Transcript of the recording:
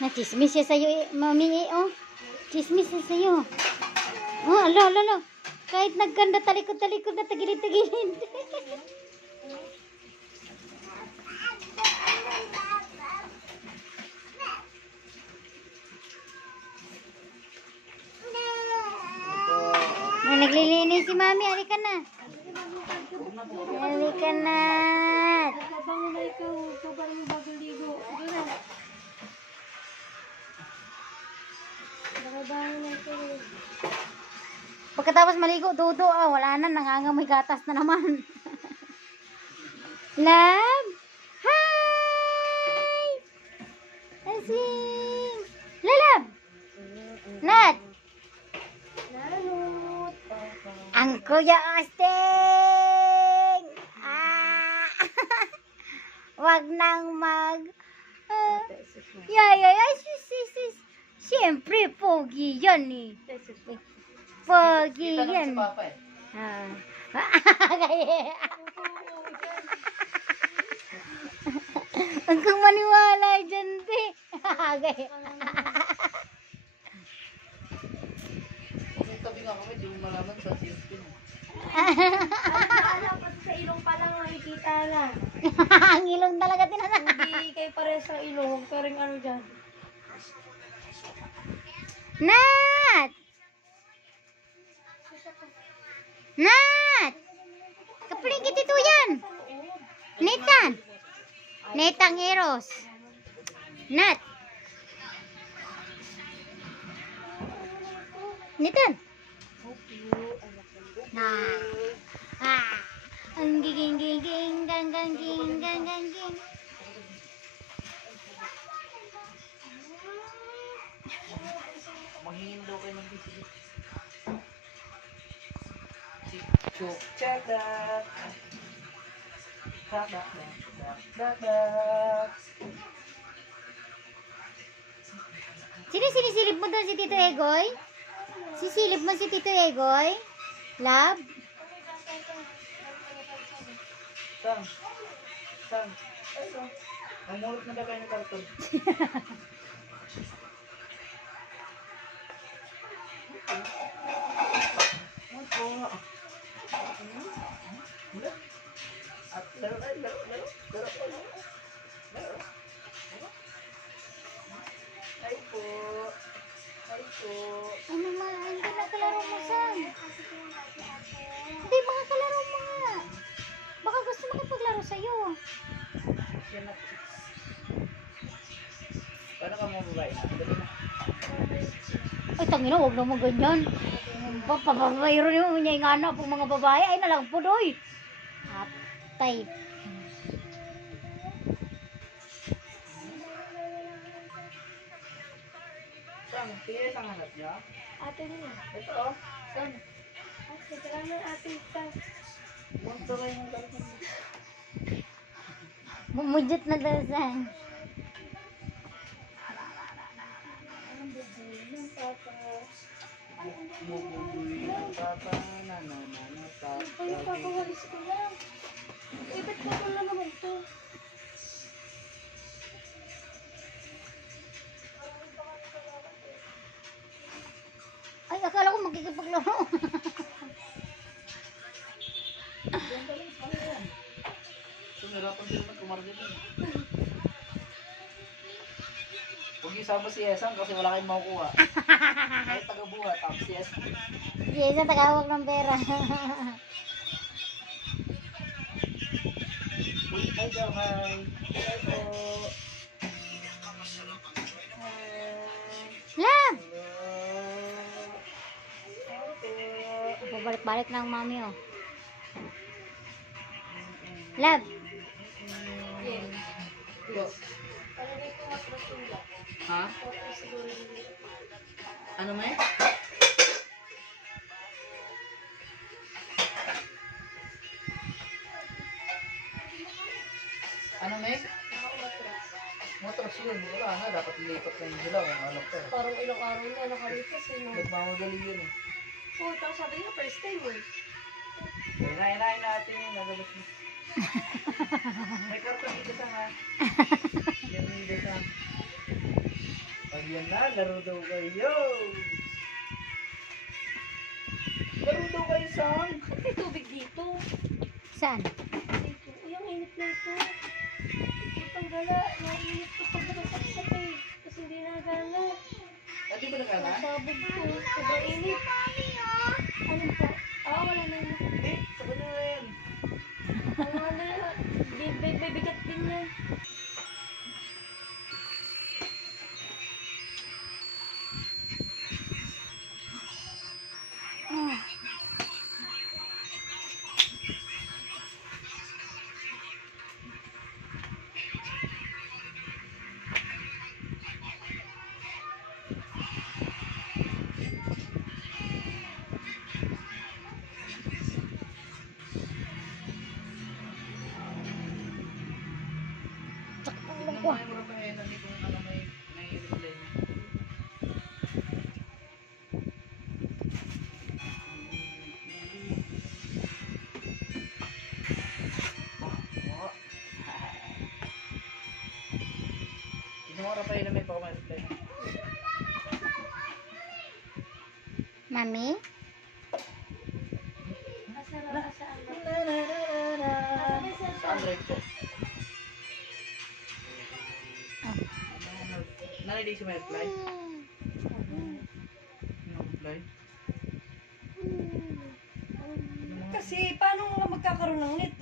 Nachismis siya sa'yo eh, mami eh, oh. Chismis siya sa'yo. Oh, alo. Kahit nagkanda talikod-talikod na tagilid-tagilid. Naglilinis si mami, halika na. Halika na. Bango na ikaw, sobrang yung bagong ligo. Sige na. Nakabango na ikaw. Pagkatapos maligo, dudo, wala na, nangangamoy gatas na naman. Love? Hi! Asing! Lalab! Nat! Nanut. Ang Kuya Osting! Wag nang mag... Sis. Siyempre, pogi yan eh. Pogi Kita naman yan. si Papa eh. Huwag kang maniwala dyan, te. Kung tabi nga kami, di mo malaman sa CSP. Alam, pati sa ilong pa lang makikita na. Ang ilong talaga tinanan. Hindi kayo parehas ng ilong. Huwag ka rin ano dyan. Nat! Nat! Kapalingkit ito yan. Netan. Netang Eros. Nat. Netan. Ang giging gang. Mangingin daw kayo ng bisig. Chuk chadak. Dak. Sino sinisilip mo doon si Tito Egoy? Sisilip mo si Tito Egoy? Love? Sang. Ayun. Mamulot na ba kayo ng karton? At laro. Ay po. Ano ma? Hindi na kalaro mo, Sam. Hindi, mga kalaro mo nga. Baka gusto makipaglaro sa'yo. Yan na. Paano ka mga babae na? Dali na. Ay, tangina, huwag naman ganyan. Papabayro niya yung anak po mga babae. Ay, nalang po, doy. Atay. Sang, sige, sang hanap niya. Ate niya. Ito oh. Sang. Ate, salamat ate. Monto kayo ng karton. Mumudjot na daw, Sam. Mububuy ng papa, Ay, papawalis ko lang. Eh, ba't ko lang naman to? Ay, akala ko magkikipaglaro. Sumirapan din naman kumarga din. Huwag isama si Esang kasi wala kayong makukuha. Kahit taga-buhat, tapos si Esang. Yes, ang tagawag ng pera. Uy, ay daw, hi. Hi po. Love! Hello. Babalik-balik ng mami, oh. Love! Go. Palagay ko mas masula. Ha? Tapos siguro hindi. Ano may? Ano may? Nakamatras. Motors yun. Wala nga. Dapat lipat na yung hilaw. Ang alam ko. Parang ilang araw na nakalipas eh. No? Nagmamadali yun eh. Oo, tapos sabi niya first time eh. Inayin natin yun. Nagalit mo. May karton dito sa nga. Yan dito sa. Pag yan na, laro daw kayo. Laro daw kayo, Sang. May tubig dito. Saan? Dito. Uy, ang init na ito. Itong gala, naiinit ko pag nakasaksak eh. Kasi hindi nagana. Dati ba nagana? Sabog ko. Sobrang init. Ano po? Wala na yun. Hindi, sabi na yan. Wala na yun. Bigat din yan. Ah. Tignan mo nga yung mga pahesan ni kung ano may reply niya. Oh. Tignan mo Rafael na may baka may reply niya. Mami? Asaan? Sa Android ko. Ah. Narinig siya may reply? Yung reply? Kasi paano nga magkakaroon ng net?